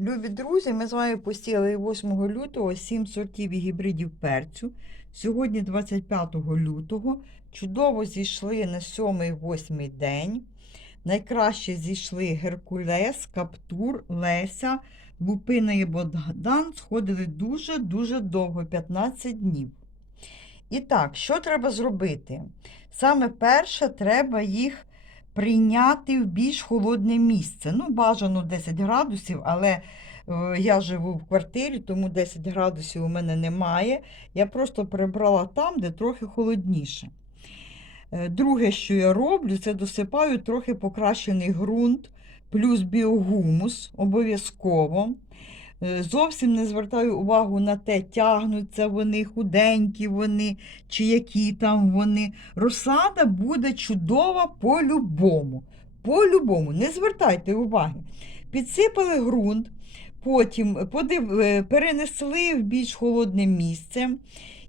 Любі друзі, ми з вами посіяли 8 лютого 7 сортів і гібридів перцю. Сьогодні 25 лютого. Чудово зійшли на 7-8 день. Найкраще зійшли Геркулес, Каптур, Леся, Лупина і Богдан сходили дуже-дуже довго 15 днів. І так, що треба зробити? Саме перше, треба їх прийняти в більш холодне місце. Ну, бажано 10 градусів, але е, я живу в квартирі, тому 10 градусів у мене немає. Я просто прибрала там, де трохи холодніше. Е, Друге, що я роблю, це досипаю трохи покращений ґрунт, плюс біогумус обов'язково. Е, Зовсім не звертаю увагу на те, тягнуться вони, худенькі вони, чи які там вони. Розсада буде чудова по-любому. По-любому, не звертайте уваги. Підсипали ґрунт, потім е, перенесли в більш холодне місце.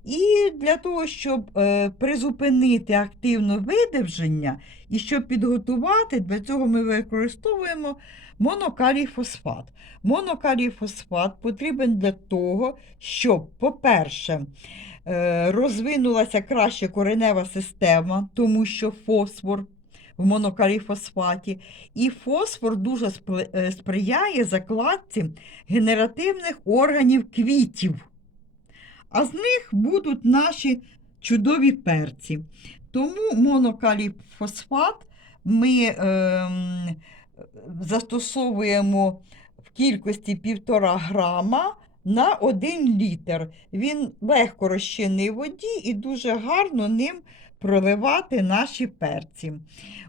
І для того, щоб е, призупинити активне видовження і щоб підготувати, для цього ми використовуємо монокалій фосфат. Монокалій фосфат потрібен для того, щоб, по-перше, е, розвинулася краще коренева система, тому що фосфор в монокаліфосфаті. І фосфор дуже е, сприяє закладці генеративних органів квітів. А з них будуть наші чудові перці. Тому монокаліфосфат ми е, застосовуємо в кількості 1,5 грама на 1 літр. Він легко розчинний в воді і дуже гарно ним проливати наші перці.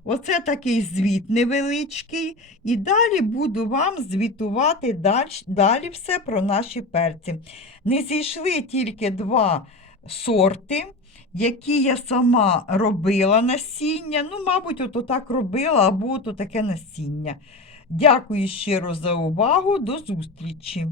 Оце такий звіт невеличкий. І далі буду вам звітувати далі, далі все про наші перці. Не зійшли тільки два сорти, які я сама робила насіння. Ну, мабуть, ото так робила або ото таке насіння. Дякую щиро за увагу. До зустрічі!